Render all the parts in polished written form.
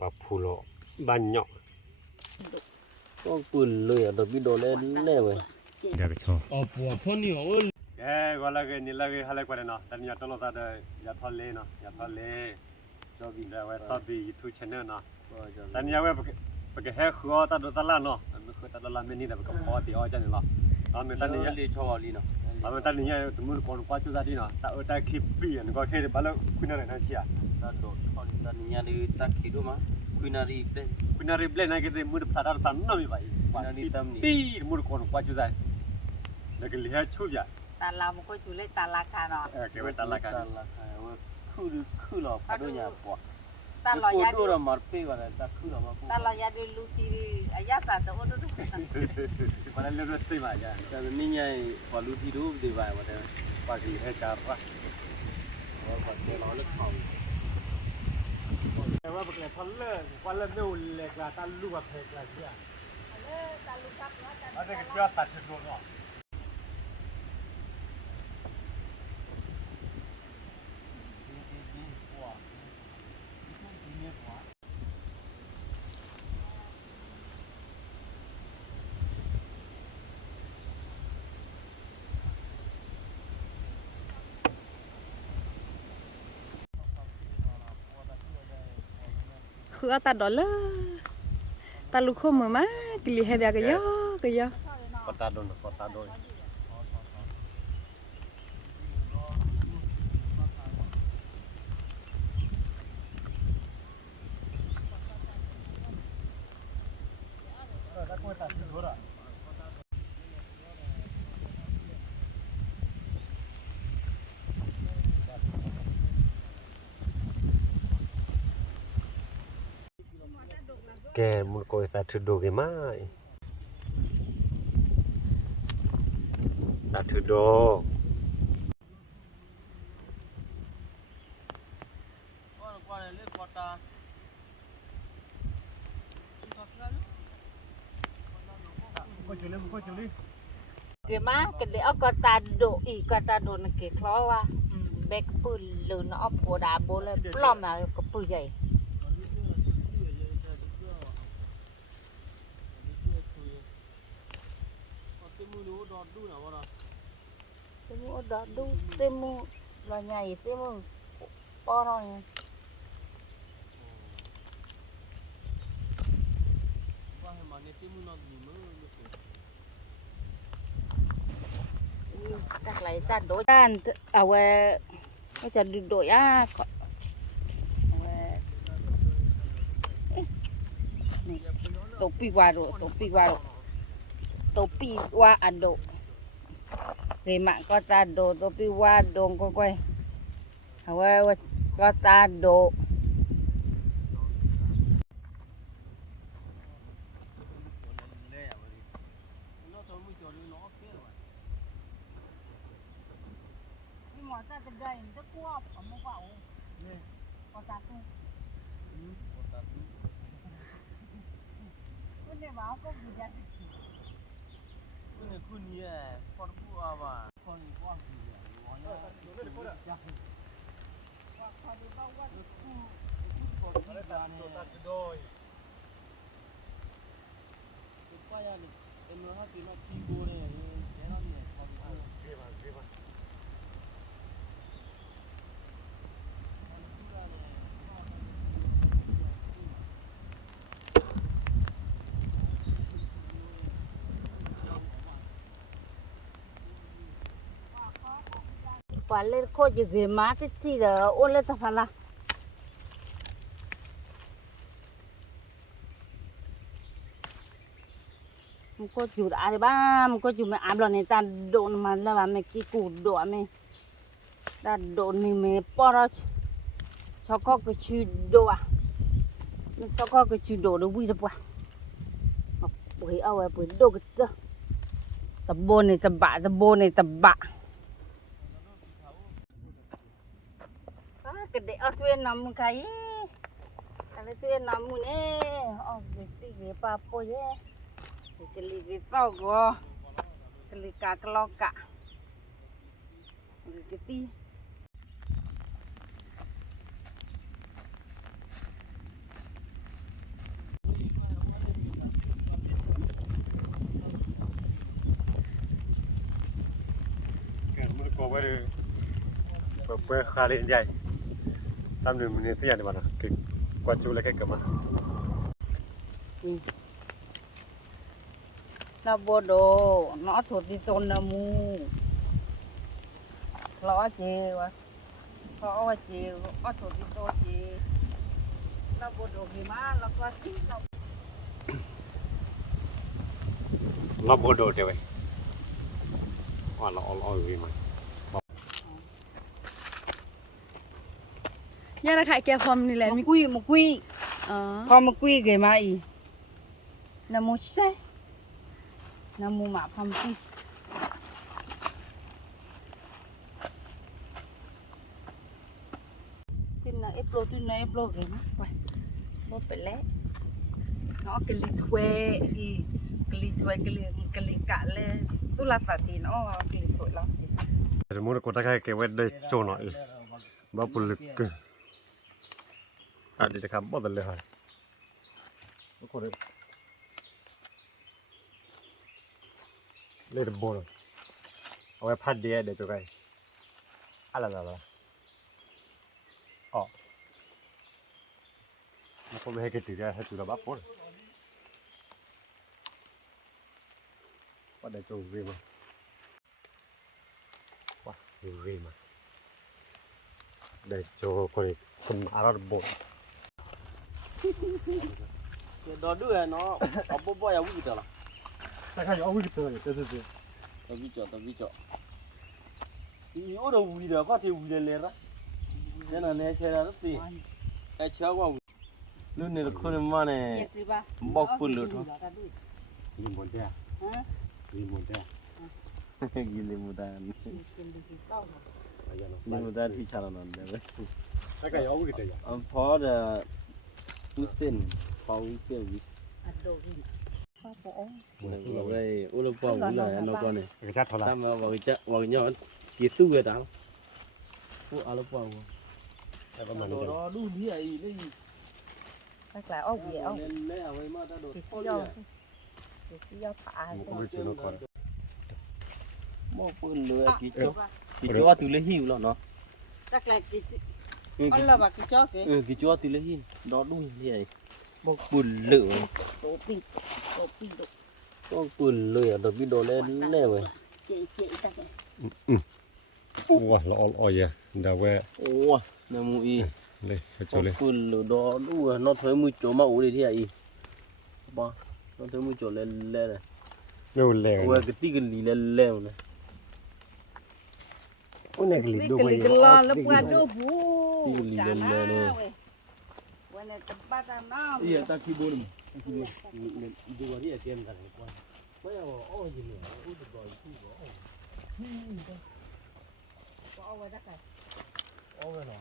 ปลาพูโลบ้านเหาะก็ปืนเลยอ่ะแต่พี่โดนแน่เว้ยเดี๋ยวไปโชว์อ๋อปัวพ่นนี่เหรอก็ละกันนี่ละกันอะไรกว่าเนาะแต่เนี่ยตลอดแต่ยาทะเลเนาะยาทะเลจอบินได้ไว้ซับบียูทูบช่องเนาะแต่เนี่ยเว้ยปกติให้ขัวตาดูตลาดเนาะไม่เคยตลาดไม่นี่แต่ปกติพอตีอ้อยจังเนาะตอนนี้ตอนนี้เลยชอบลีเนาะตอนนี้ตอนนี้สมมติคนกว่าจุดดีเนาะแต่คลิปปีนก็แค่บ้านเราคุยอะไรนั่นเชียตาโดดตอนนี้เลยตาคิดดูมั้ยคุยนารีเปล่านะก็จะมุดพลาดตานน้ำมีไปปีมุดคนกว่าจุดได้แล้วก็เลี้ยชุบยาตาลามันก็จุเล่ตาลาคาเนาะเก็บไว้ตาลาคาว่าคือหรอพอดูเนี่ยปวดตาลอยาดูเรามาปีวันนั้นตาคือเรามาตาลอยาดูลูทีอายาตาตัวนู้นมันเรื่องสิ่งมาจ้ะแต่นี่ไงพอลูทีดูดีไปวันนั้นปากีให้การว่าพอเจอเราเลิกเขาแต่ว่าเป็นพอเลิกวันละนู่นเล็กละตาลูกกับเพกละเชี่ยตาลูกครับแล้วแต่ก็เชื่อตัดเชือกก่อนคือตัดดอลลาร์ตัดลูกคมเหมือนมั้ยกิริให้แบบก็เยอะก็ตัดโดนก็ตัดโดนแกมันก็ตัดถือดูกี่ไม้ตัดถือดูเกี่ยมาเกี่ยเอากตาโดอีกตาโดนเกี่ยเพราะว่าเบกปืนหรือเนาะปัวดาโบเลยปล้อมนะกับปืนใหญ่เตมูดอดดูเตมูลอยใหญ่เตมูปอน้อยว่าให้มาเนี่ยเตมูนอดมีมือจากไหลจัดโดยการเอาไว้ก็จะดูโดยตัวปีวาโดอันโดเรมาก็ตาโดตัวปีวาโดงก้อยเอาไว้ก็ตาโดหมอตาจะได้จะควบเอามาเป่าเนี่ยพอตาตู้คุณเนี่ยมาก็บุญญาติคุณเนี่ยคุณเนี่ยพอรู้ว่าคนกว้างดีอ่ะวันนี้จะว่าพอดีบ้างว่าคุณกดที่บ้านเนี่ยก็ยังเป็นเนื้อหาสิ่งที่กูเนี่ยแค่นั้นเนี่ยพอดีปลาเล็กโคจะเกมาที่เด้อโอเล่ตาฟาลามันก็จุดอะไรบ้างมันก็จุดไม่อาบแล้วเนี่ยตาโดนมันแล้วว่าไม่กี่กูโดนไม่ตาโดนไม่ปอร์ช็อกก็ชื่อโดอ่ะช็อกก็ชื่อโดดูวิ่งไปปุ๋ยเอาไว้ปุ๋ยโดก็ตะโบนี่ตะบะกระเดาตัวน้ำใครอะไรตัวน้ำมันอ๋อเด็กที่ปลาโปยกะลิกเต้าก็กะลิกากลอกะกะตี ไปดูเปิดคาเรียนใหญ่ตามหนึ่งมันเนี่ยที่ใหญ่ในบ้านนะคือกวาดจูเลยแค่เกิดมา nó bồ đồ nó thuộc đi tôn là mu lo chê quá lo chê nó thuộc đi tôn chê nó bồ đồ gì mà nó có tí nó รอบโบโดดเดี๋ยวไปว่าเราเอาอยู่ไหม ย่าละขายแกฟอร์มนี่แหละมี một quy อ๋อ con một quy cái mà ý là một xe là một mã phong quy tin là éplo cái mà quay bố phải lẽ nó cái lì thuê đi cái lì cả lên tôi là tạt thì nó cái lì thuê lắm สมมติกูตั้งให้เก็บไว้ได้โจหน่อยบ้าปุ่นลึกอ่ะเดี๋ยวครับบ่เป็นเลยฮะทุกคนเล่นบอลเอาไว้พัดเดียเดี๋ยวจะไงอะไรอ๋อมันคงไม่ให้เกิดตีได้ให้ตัวบ้าปุ่นว่าได้โจวิ่งมาว่าวิ่งมาได้โจคนอารมณ์บอล đó đưa nó ở bố bò ở cái là แต่ข้าอยู่เอาวิ่งตัวอยู่แต่สุด tao vi chọn thì ở đâu vi được có thì vi lên đó nên là này chơi là rất gì cái chéo qua lúc này là con mà này bọc phun lửa thôi ยิงบอลเดียยิงบอลเดีย ghi lên một đàn lên một đàn thì chả là nón đấy แต่ข้าอยู่เอาวิ่งตัวอยู่ ông phó là Usain phó Usain vi vào đây ô lô phò cũng là nó con này กระจัดเท่าไหร่ tam vào cái chợ vào cái nhỏ kia tu về tao ô alo phò แต่ประมาณนี้ đó đủ đi ấy đấy chắc là ốc gì ốc lên ở với mà ta đổ thì phò do đi thì do phải มันก็ไม่เจอน้องก่อน mò phun lửa kí chó từ lấy hiu nó chắc là con là bà cái chó kì kí chó từ lấy hiu đó đủ như vậy mò phun lửa tổ pin độ mò phun lửa đó bị đổ lên nè vậy chị chắc là ว้าเราเอาอย่าเดี๋ยวเว้ย ô nè mui เลยเขาโจ mò เลย phun lửa đó đủ nó thấy mùi chó mà uống đi thế này ba nó thấy mùi chó lên lên này ไม่รุนแรง ôi cái tí cái lì lên lên này โอ้เนี่ยกลิ่น đi ดู cái ไป lì cái lo nó qua đâu bù Đi cái lì chả lên na lên này. vậy. Bữa này tập ba ta nó iya ta ki boleh di luar dia tiang kan kuan bayar oh ini udah boy itu có ốc vậy chắc là oh no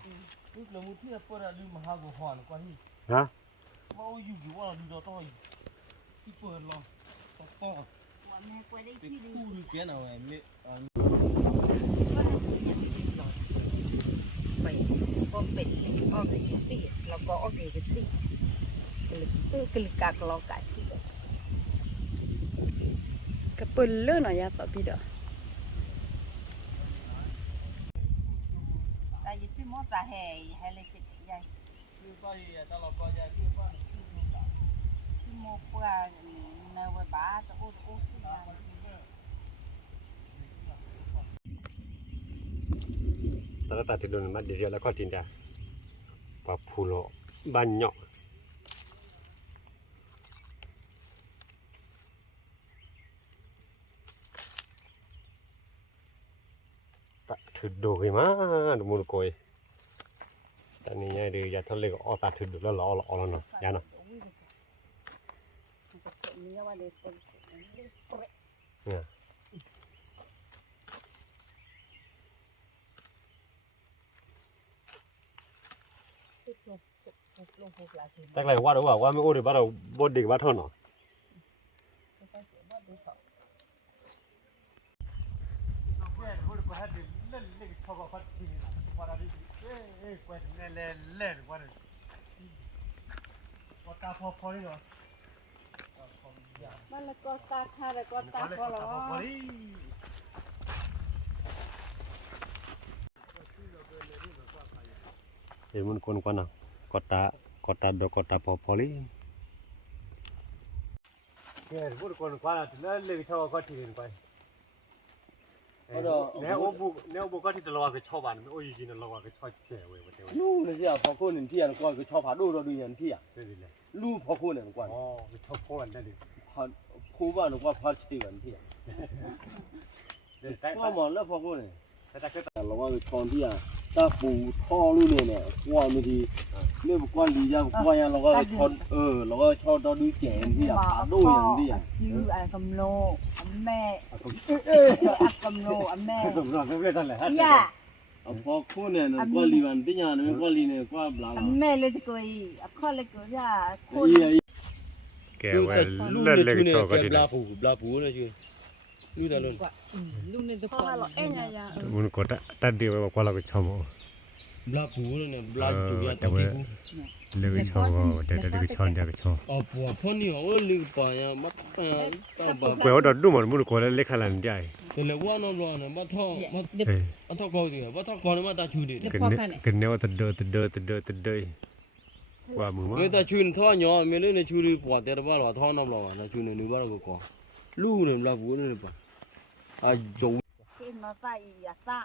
ut la muti apa dah lu mahago hon kuan ni ฮะ mau you gi wala lu do toy ki per lo to to bọn này quay đây pe chi đi ku lu ke na we me vậy cóเป็ดcó cái tí là có cái tí cái lì cạc lo cái กระปุนเลือหน่อยยาต่อปีเด้อ tại vì cái món giả hè hay là cái gì lu ta ya ta lo pa ya ki pa cái món qua nào với bà tôi ô cái ตาตาติดโดนมาเดียวแล้วก็จินดาปลาพูโลบ้านเหาะตาถือดูกี่มาดูมือโกยตอนนี้ยายดูยาทะเลก็อ้อตาถือดูแล้วล้อแล้วเนาะยาเนาะเนี่ย แต่ไรว่าดูว่าไม่โอ้ดิบ้าเราบดเด็กบ้าเท่าเนาะมันละก็ตาคาละก็ตาคอละ Jadi mun kon kono kota do kota popoli. Ya, mun kon kono le chawa koti ni pai. Ne obu koti de lawa ke chawa ni, o yi ni lawa ke chawa je we te. 路那些跑过年天，光个超爬路到对人天， 对对嘞。路跑过年光， 哦，ke chawa po an de. 爬坡板的光爬车人天， 光嘛那跑过年， Kita kita 老外个场地啊，大补套路呢，光那的，那不管理呀，光呀老外超老外超到对钱天，爬路人天。 ชื่ออันกำโลอันแม่อันกำโลอันแม่ Semua bebe tan le. ย่า 跑过年呢，光理完对呀，那光理呢，光不拉 อั 了 น。แม่เลยจะกุยอันข้อเลยกุยย่าคน แกว่าเล่นชอบก็ดี บลาปูเลยชื่อรู้ได้เลย ลูกนี่จะ เพราะว่าเราเอ็นยา มันก็ตัดเดียวว่าเราก็ชอบบ ลาปูเลยเนี่ยบลาจุยา แต่ว่าเล่นชอบแต่เล่นชอบเดียวก็ชอบ อ๋อปัวพ่อนี่อ๋อลืมไปอ่ะมัดไปตาบ้า เพื่อเราดูมันก็เล็กขนาดใหญ่ แต่ละวันนอนเนี่ยมัดท่อมัดท่อเขาดิมัดท่อเขาเนี่ยมัดตาชูดิ กันเนี่ยว่าตัดเดินว่ามือว่า เมื่อตาชูนท่อเนาะเมื่อเนี่ยชูดิปัวแต่ละบ้านว่าท่อน้ำร้อนนะชูเนี่ยนึกว่าเราก็ก่อลูเนี่ยบลาปูเนี่ยป่ะอ่ะจู เส้นนอซาอีอัสซา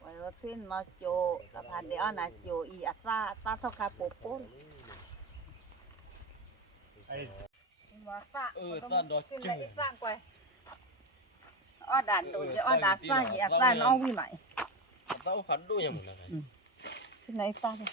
ไว้ว่าเส้นนอโจกับพันเดียวนะโจอีอัสซาตาเท่าคาโปโป้นอซาสร้างกว่าอ้อด่านโดนจะอ้อด่านซ่าอีอัสซาน้องวิ่งใหม่ ตาผัดด้วยยังไง ที่ไหนซ่าเนี่ย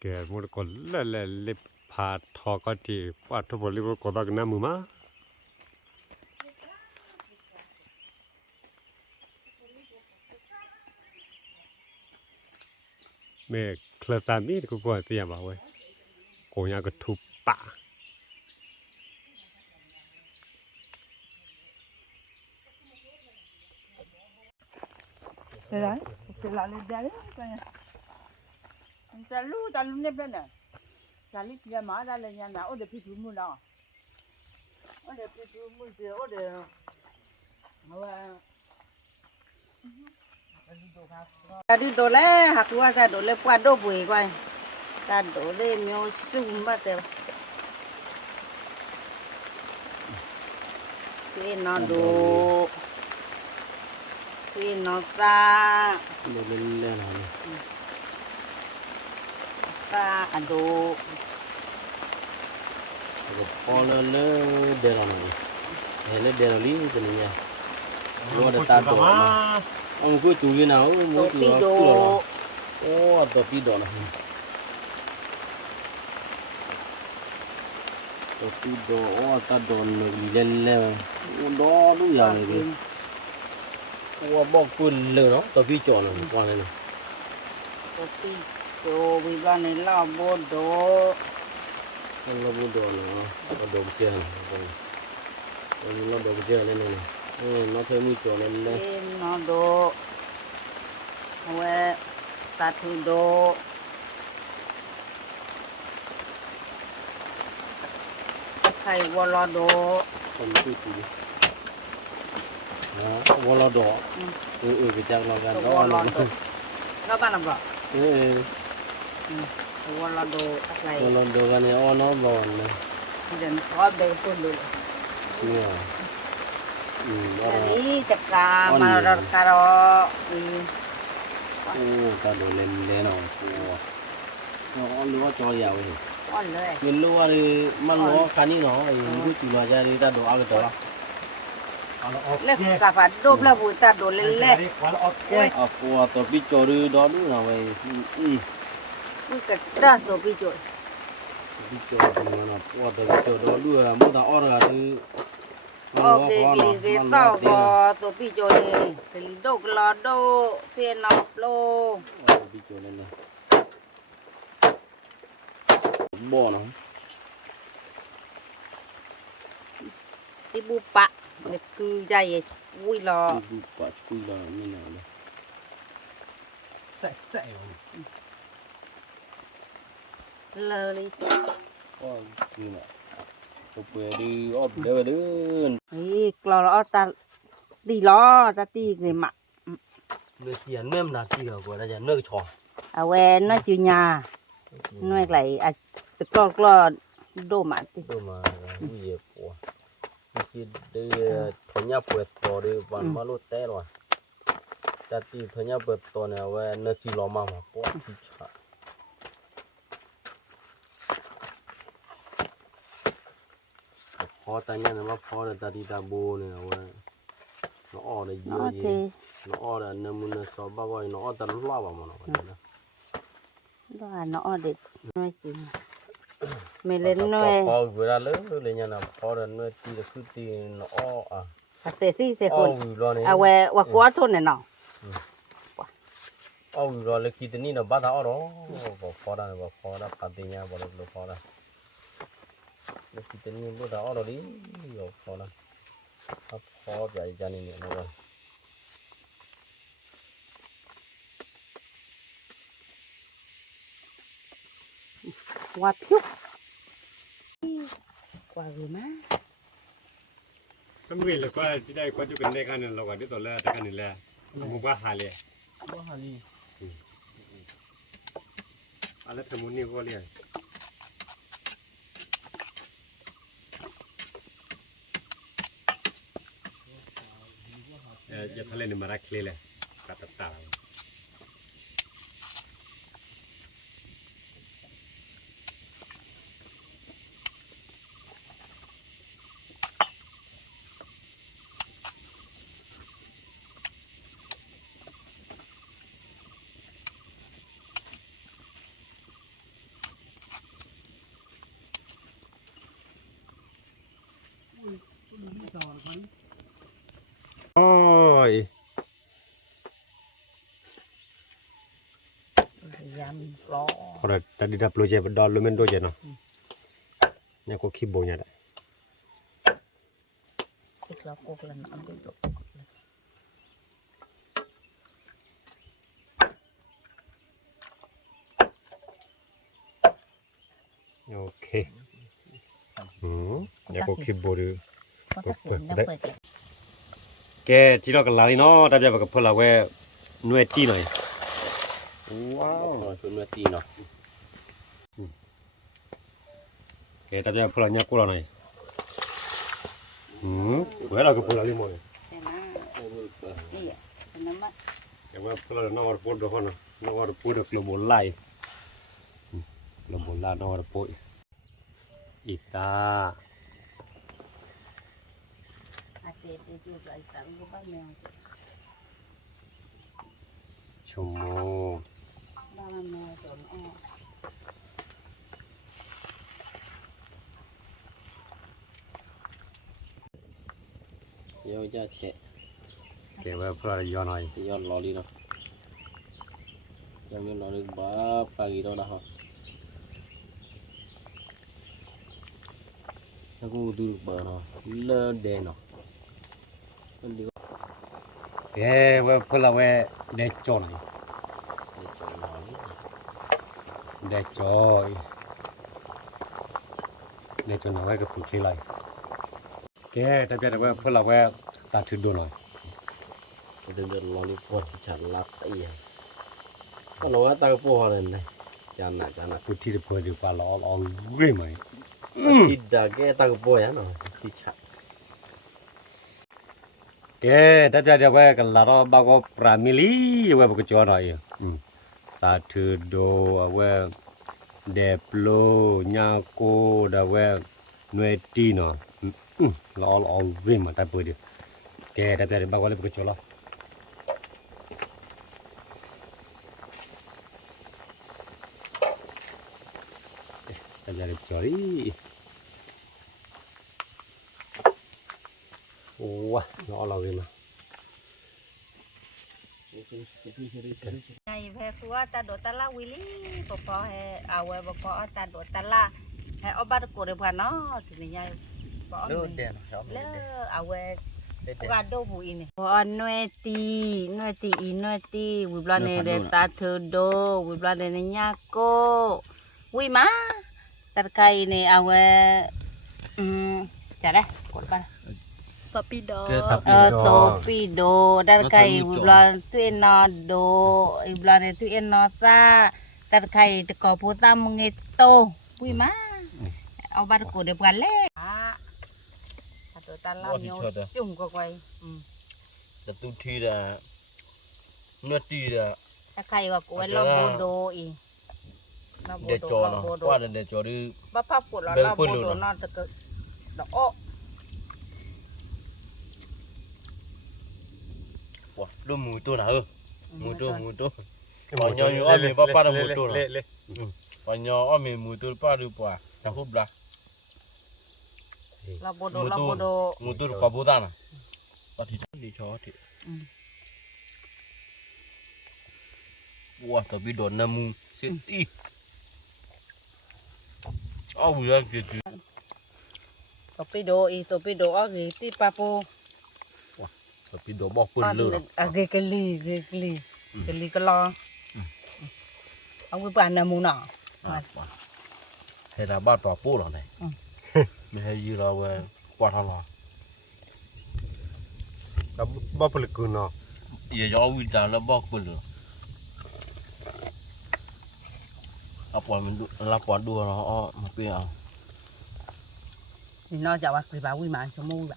แกมันก็เล่นพาทอก็ที่ว่าทุกคนเรียกว่าก็ต้องน้ำมือมาแม่เคลสามีก็กลัวเสียบ่าวเว้ยโกยาก็ทุบปะ C'est là, c'est là le dernier. T'as lu ne plein. Ça lit bien mal là il y en a au depuis tout le monde là. Au depuis tout le monde c'est au de ouais. Đi đồ lẽ hạt qua ra đồ lẽ qua đồ bùi coi. Ta đồ lẽ miêu sung mà tao. Cái nó đồ cái nó ra เล่นเล่นเล่นอะไร ra cả đồ พอเลยเดี๋ยวอะไรเห็นเลยเดี๋ยวนี้จะนี่ไงว่าจะตัดดอกเอามันก็จูบนะมันก็ đồ ตัว pi đồ โอ้ตัวปีดอกนะตัวปีดอกโอ้ตัดดอกเลยเล่นเล่นโอ้ดอดูอย่างเลยโอ้บอกปืนเลยเนาะตัวปีจอนะว่าเลยนะ đồ pi đồ vì ban này lao bố đồ มันเราบูดอกเนาะเราดอกเจอเราดอกเจอเลยนะnó thấy mùi chó lên lên cái nó đồ huệ ta thu đồ thầy vô lo đồ không biết gì đó vô lo đỏ cái chắc nó gần vô đó lo là đồ nó bán làm rõ vô vô lo đồ thầy lo đỏ cái này nó bòn này đừng có bê tôi luôn nè đó là Jadi cekak maror karo ta đổ lên lên rồi nó lúa cho dầu thì onเลย mình lúa thì mang lúa khá ní nó thì cứ chỉ mà ra đi ta đổ ăn cái đó เล็กกะฝาดบละบุตาโดเล่ à phù tổ bị cho đi đó đúng là vậy มึงกะตาโดปิโจ bị cho thì mà nó phù tổ bị cho đó đưa là mua ta order là từ โอเคกีเซาก็ตัวปิโจนี่สิโดกลอโดเพียนอโล bị cho lên này bò nó ติบุปะ Để cứ dạy vui lo. đi quả chui là như nào đây Sệ Lơ đi. ôi như nào tôi về đi ốp đỡ đứa Ý, lo ta đi lo ta đi người mặt. người tiền mềm là gì ở của đây là nơi trò À we nó chịu nhà. Nó lại à tự lo đồ mặt đi. đâu mà cái gì của khi đi thôi nhá bớt to đi van mà lót té rồi ta đi thôi nhá bớt to này về nơi xí lò mà có thì chảพอตาเนี่ยนะว่าพอตาดีตาโบเนี่ยว่าnó ở đây Nó gì thì nó ở đây nên muốn so ba gọi nó ở tận loa vào mà nó vậy đó đó là nó để nói gì mày lên nóiพอเวลาเลยเนี่ยนะพอเดินเนี่ยตีคือตีnó à à thế thì thế เอา คน อยู่รอเนี่ย à we quá thôn này nào เอาอยู่รอเลยคิดนี่นะบ้าท่าอ๋อบอกพอได้บอกพอได้ปฏิญญาบอกเลยพอได้เลยคิดนี่บ้าท่าอ๋อดิบอกพอได้พอใหญ่จานี่เนี่ยนะ quá phiếu quá gì má ก็ไม่เลยก็ได้ก็จะเป็นได้กันเราก็ได้ตัวแรกได้กันนี่แหละมุกว่าหาเลย บ้าฮาลี อะไรทำมุนี่ก็เลยจะทะเลนี่มารักเลยแหละตัดตา โอ้ย dám lo พอเราดีดับโลเจบดอลลูเมนโดเจเนาะเนี่ยก็คิดโบเนี่ยได้ thích lo cuộc là nó tiếp tục โอเคเนี่ยก็คิดโบดู có tác dụng nó phải แกที่เรากันลาลีเนาะดับแบบกับพวกเราเว้หน่วยตีหน่อยว้าว ชุดเนื้อตีเนาะ แกดับแบบพวกเราเนี่ยกูเราหน่อยเว้เรากับพวกเราลีโม่เนี่ย thế nào đi ạ thế nó mất แกว่าพวกเรานอร์ปูดเขาเนาะนอร์ปูดกลมไล่กลมไล่นอร์ปูดอีตา à thế thì chụp lại tặng của bác mèo ชั่วโมง ba là mèo trộn o เยอะจะเฉะ แกว่าพวกเราย้อนหน่อย ยอดรอดีเนาะยังมีรอดีบ้าปากีโดนะฮะแล้วกูดูบ้าเนาะเลิศเด่นเนาะมันดี แกว่าพวกเราเว้เด็กจน เด็กจอยเด็กจนเอาไว้กับผู้ที่ไรแกแต่เพียงแต่ว่าพวกเราเว้ตาถือดูหน่อย เดินรอนี่พอที่ฉันรับไอ้ยังก็เราว่าตั้งพวกอะไรเนี่ยจานหนัก ผู้ที่จะพูดดีกว่าเราเอาเรื่อยไหม ที่ด่าแกตั้งพวกยังเนาะที่ฉัน แกแต่เพียงแต่ว่ากันเราบางก็ปรามิลีเว้บุกจอหน่อยตาถือดูเว้เดบโลญาโกดาเว้หน่วยตีเนาะเราเอาเรื่อยมาแต่พูดดีแกแต่เพียงบางก็เลยบุกจอละแต่เพียงจอรีโอ้วเราเอาเรื่อยมา này về phua ta đổ ta la willy bố phó hay à về bố phó ta đổ ta la hay ở bắt cổ được vào nó thì mình nhai bỏ Lơ đèn lơ à về Gà đô bụi này. Có nuôi ti, bụi bla này để ta thơ đô, bụi bla này nhà cô. Bụi má, tất cả này awe, chả đấy, cột ba. Topido. Topi đô, tất cả bụi bla tụi nó đô, bụi bla này tụi nó sa, tất cả có bố ta một nghề tô, bụi má. Ông bắt cổ đẹp gắn lên. Tụi ta làm nhau chung có quay.แต่ตู้ทีละเนื้อตีละ Ta khay vào của lo bồ đồ ý.เดจอเนาะว่าเดจอดื้อ Bắp pháp của nó lo bồ đồ nó thật cực. Đó. ว้าดูหมูตัวน่ะหมูตัวปอนยออยู่อ้อมีป้าหมูตัวน่ะปอนยออ้อมีหมูตัวป้าดูป่ะจะหุบละ Lo bồ đồ. หมูตัวป้าบูตาน่ะป้าที่ดีชอที่ว้าตัวพี่โดนน้ำมูเสียตีอ้าวยังเกิด Topi đồ ó gì tí papo. ตัวพี่โดนบอกปืนเลย Cái ly cái lo. Ông cứ bàn là mù nọ. ให้เราบ้านป่าปูหรอเนี่ยไม่ให้ยืเรากวาดทองหรอ แล้วบ่ปลึกกูเนาะ อย่าย้อนวิจารณ์แล้วบอกปืนเลยเอาปอนมันเราปอนดูเราอ้อมาเปลี่ยนเอา Thì nó chào bác thì bảo quý mạng cho mù bà.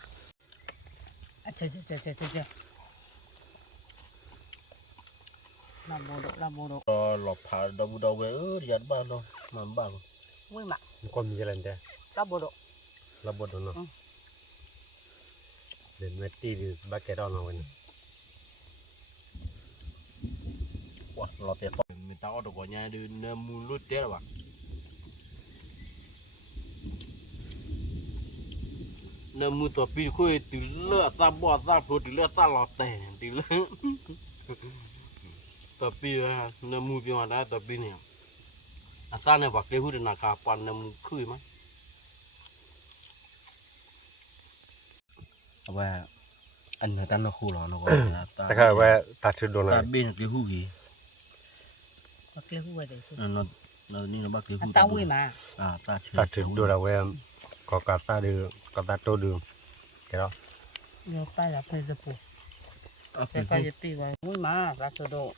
Chơi. Là bồ đồ. หลอกผ่าดาวเว้ยยัดบ้านเรามันบ้าน Quý mạng. มันก็มีอะไรแต่ Là bồ đồ. ระบบเนาะเดินมาตีหรือบักเก็ตเอาเนาะวันนี้ ว้าเราเตะต่อมีตาเอาดอกใหญ่ดูเนื้อมูลุดเด้อว่ะเนื้อมูตัวปีคุยตีเลือดตาบอดตาโผล่ตีเลือดตาหลอดแต่ตีเลือดตัวปีเนื้อมูปีมาได้ตัวปีเนี่ยอาตาเนี่ยบักเลี้ยหุ่นนาคาปันเนื้อมูคุยมั้ยเอาไว้อันเนื้อตันเราคู่หรอเนาะ แต่ก็ว่าตัดชุดโดน ตา อะไร เบนเลี้ยหุ่นกี่ Bác lê hùa đây. เรานี่เราบักเลี้ยหุ่น Tao quý mà. ตาเชื่อ ตัดชุดโดนอะไรก็กาตาดื้อก็ตาโตดื้อแกเนาะ Rồi tay là phải giật phụ. Phải phải giật tì vào. Quý mà, ra sơ đồ.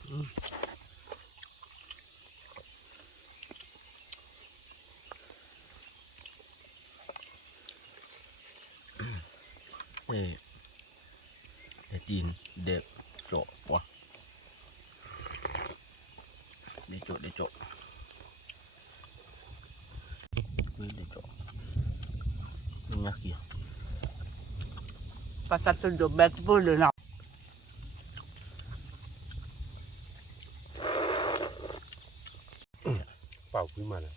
เด็ดจีนเด็ดโจ๊ะวะเด็ดโจ๊ะเด็ดโจ๊ะนี่งักกี่ Pasal tu dua bet puluh nak. เป่าขึ้นมาเลย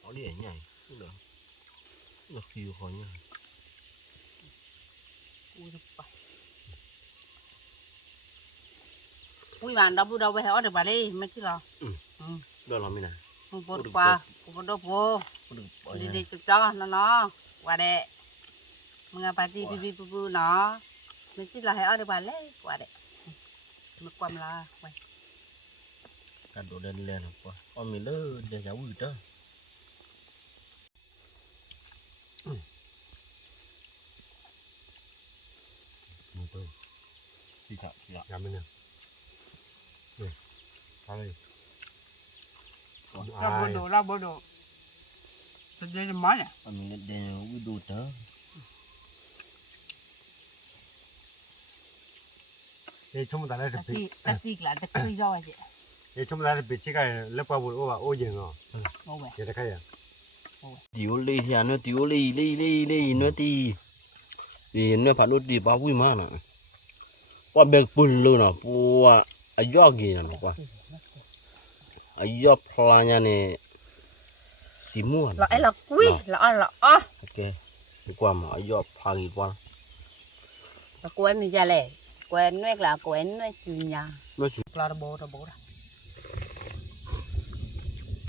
เอาดิใหญ่นี่เหรองักกี่คอยเนี่ย Quý mà đâu phải hỏi được bà đi, mấy chứ lo. เดี๋ยวเราไม่นะ Không bột qua, không đâu vô. Đi cho nó qua đây. Mga pati pipi nó. Mấy chứ lo phải hỏi được bà lấy qua đây. Mất quam là quay. การโดดเด่นเล่นหรอปะอ๋อมีเลือดเดี๋ยวจะวิ่งเด้อ มือตัว ที่จะ ยำมันเนี่ยนี่อะไร Ra bồ đồ. Tôi đi làm món nè. อ๋อมีเลือดเดี๋ยววิ่งดูเด้อ เอ้ชั่วโมงแต่ละจะปิด Ta xịt lại, ta cười rồi chị. เอ้ชั่วโมงแต่ละปิดชิคายเล็บปลาบุญโอ้ว่าโอ้ยังอ่ะ Ô vậy. เดี๋ยวจะใครอ่ะ tiểu lì thì nó tiểu lì nó thì nó phải nó đi bao vui mà nè qua bèn bùn luôn nè qua ở gió gì nè qua ở gió planya này xí mua Là quý, là ok đi qua mà ở gió phang gì qua là quên mình ra lẻ quên nuôi là quên nuôi chữ nhà nó chỉ là bố ra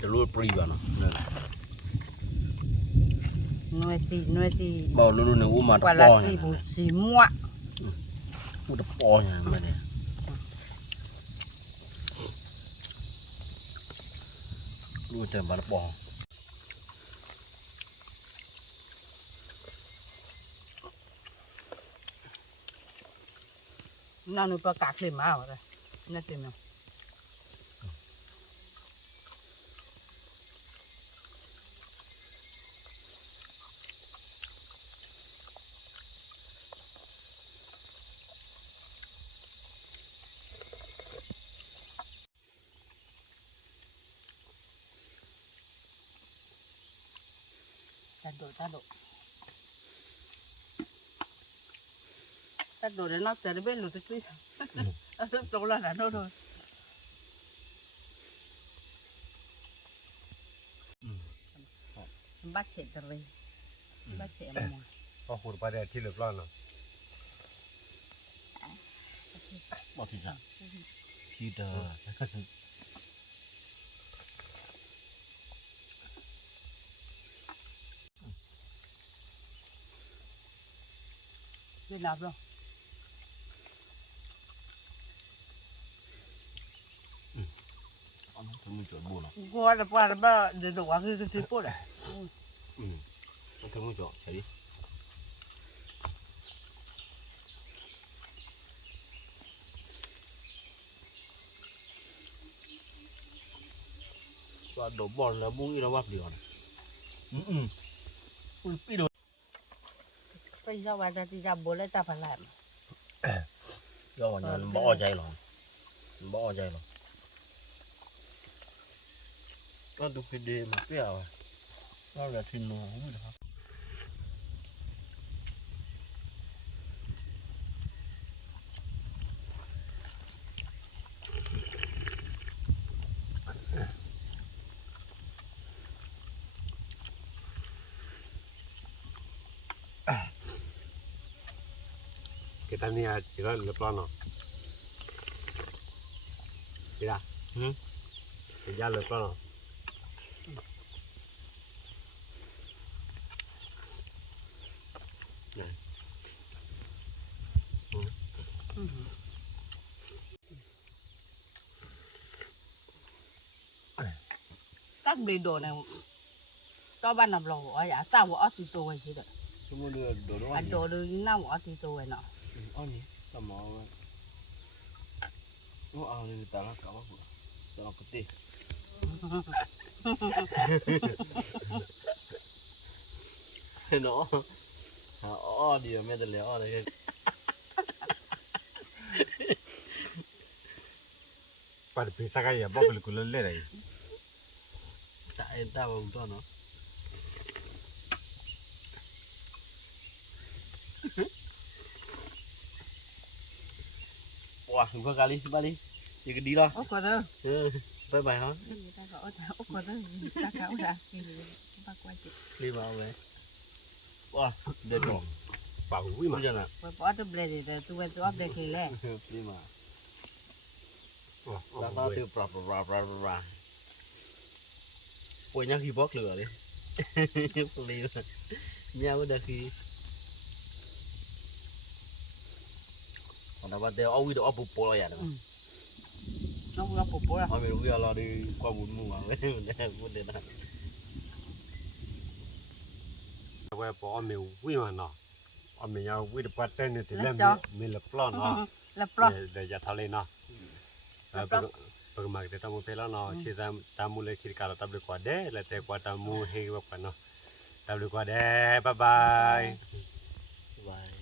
จะรู้ปรีบ้านะนั่น nuôi thì บอกรู้หนึ่งอุ้มมาตะ quả ปอ là เนี่ย thì bù xì mua อุ้มตะปอเนี่ยไม่ได้รู้แต่มาตะปอ nó nuôi bò cạp lên máu rồi nó tìm nào ta đổ để nó từ bên lụt tới nó trâu là nó rồi bắt chết rồi bắt chết mà พอขุดไปได้ที่เหลือปล้อนเนาะ บอกที่จะที่เดอ biết làm rồi ông thường mình chọn buồn à qua là ba để đổ vào cái xí bột này ông thường mình chọn chạy đi và đổ bòn là buông đi nó bắt được đi đồ bây giờ bà ta thì ra bố lấy ta phải làm do nhà nó bỏ dây rồi bỏ dây rồi nó được cái đêm mà cái nào nó là thìn nó không được cái tay này chỉ cóเหลือปล้อนเนาะดีละcái daเหลือปล้อนเนาะcác bề đồ này cho ban làm lẩu ở nhà sao bỏ thì tôi chứ đấy chúng đưa đồ đó ăn đồ được nào bỏ thì tôi nọ ăn gì tao mò nó ăn đi tao nó cả bác vừa tao nó cất đi nó đi mà tao léo này pada pesta kaya bawa beli kulon le rai tại tao không cho nó wow gua kali balik jadi đi lo ốc có đâu bye bye hả ta gọi ốc có đâu ta cáo ra thì ba quay chị đi vào về wow để đồ bảo quý mà bây giờ nè bỏ tôi bề thì tôi ốc bề thì lẹ đi mà tao từ bra quay nhắc khi bót lửa đi đi nhau được khi còn đâu bắt đầu ông đi đâu bố bố là vậy nó vừa bố bố là ông mình bây giờ là đi qua bún mù mà vấn đề này quay bỏ mình quý mà nó mình nhau quý được bắt tên thì lên mình là plo nó là plo để giờ tháo lên nó bagaimana kita mau pelan no kita tamu lagi kiri kalau tak boleh kuade lah teh kuat tamu hei bapak no tak boleh kuade bye bye bye